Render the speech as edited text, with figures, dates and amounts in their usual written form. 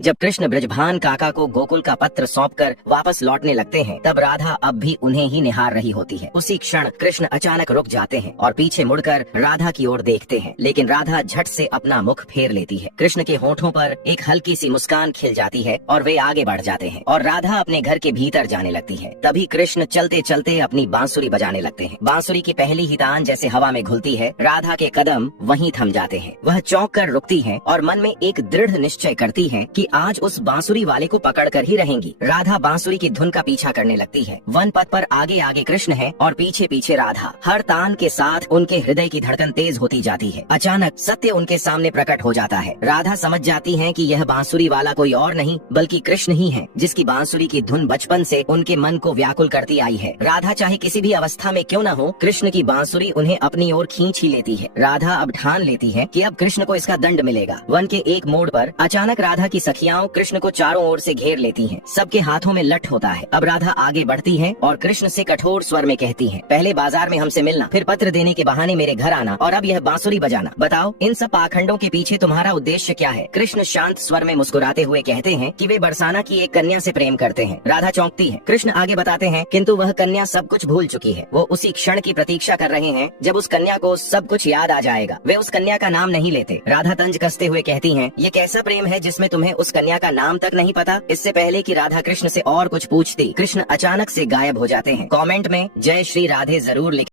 जब कृष्ण ब्रजभान काका को गोकुल का पत्र सौंपकर वापस लौटने लगते हैं, तब राधा अब भी उन्हें ही निहार रही होती है। उसी क्षण कृष्ण अचानक रुक जाते हैं और पीछे मुड़कर राधा की ओर देखते हैं, लेकिन राधा झट से अपना मुख फेर लेती है। कृष्ण के होठों पर एक हल्की सी मुस्कान खिल जाती है और वे आगे बढ़ जाते हैं और राधा अपने घर के भीतर जाने लगती है। तभी कृष्ण चलते चलते अपनी बांसुरी बजाने लगते हैं। बांसुरी की पहली ही तान जैसे हवा में घुलती है, राधा के कदम वहीं थम जाते हैं। वह चौंक कर रुकती है और मन में एक दृढ़ निश्चय करती है कि आज उस बांसुरी वाले को पकड़कर ही रहेंगी। राधा बांसुरी की धुन का पीछा करने लगती है। वन पथ पर आगे आगे कृष्ण है और पीछे पीछे राधा। हर तान के साथ उनके हृदय की धड़कन तेज होती जाती है। अचानक सत्य उनके सामने प्रकट हो जाता है। राधा समझ जाती है कि यह बांसुरी वाला कोई और नहीं बल्कि कृष्ण ही है, जिसकी बांसुरी की धुन बचपन से उनके मन को व्याकुल करती आई है। राधा चाहे किसी भी अवस्था में क्यों न हो, कृष्ण की बांसुरी उन्हें अपनी ओर खींच ही लेती है। राधा अब ठान लेती है कि अब कृष्ण को इसका दंड मिलेगा। वन के एक मोड़ पर अचानक राधा की सखियाओं कृष्ण को चारों ओर से घेर लेती हैं। सबके हाथों में लठ होता है। अब राधा आगे बढ़ती है और कृष्ण से कठोर स्वर में कहती है, पहले बाजार में हमसे मिलना, फिर पत्र देने के बहाने मेरे घर आना और अब यह बांसुरी बजाना। बताओ इन सब पाखंडों के पीछे तुम्हारा उद्देश्य क्या है? कृष्ण शांत स्वर में मुस्कुराते हुए कहते हैं कि वे बरसाना की एक कन्या से प्रेम करते हैं। राधा चौंकती है। कृष्ण आगे बताते हैं, किंतु वह कन्या सब कुछ भूल चुकी है। वो उसी क्षण की प्रतीक्षा कर रहे हैं जब उस कन्या को सब कुछ याद आ जाएगा। वे उस कन्या का नाम नहीं लेते। राधा तंज कसते हुए कहती हैं, ये कैसा प्रेम है जिसमें तुम्हें उस कन्या का नाम तक नहीं पता? इससे पहले कि राधा कृष्ण से और कुछ पूछती, कृष्ण अचानक से गायब हो जाते हैं। कमेंट में जय श्री राधे जरूर लिखें।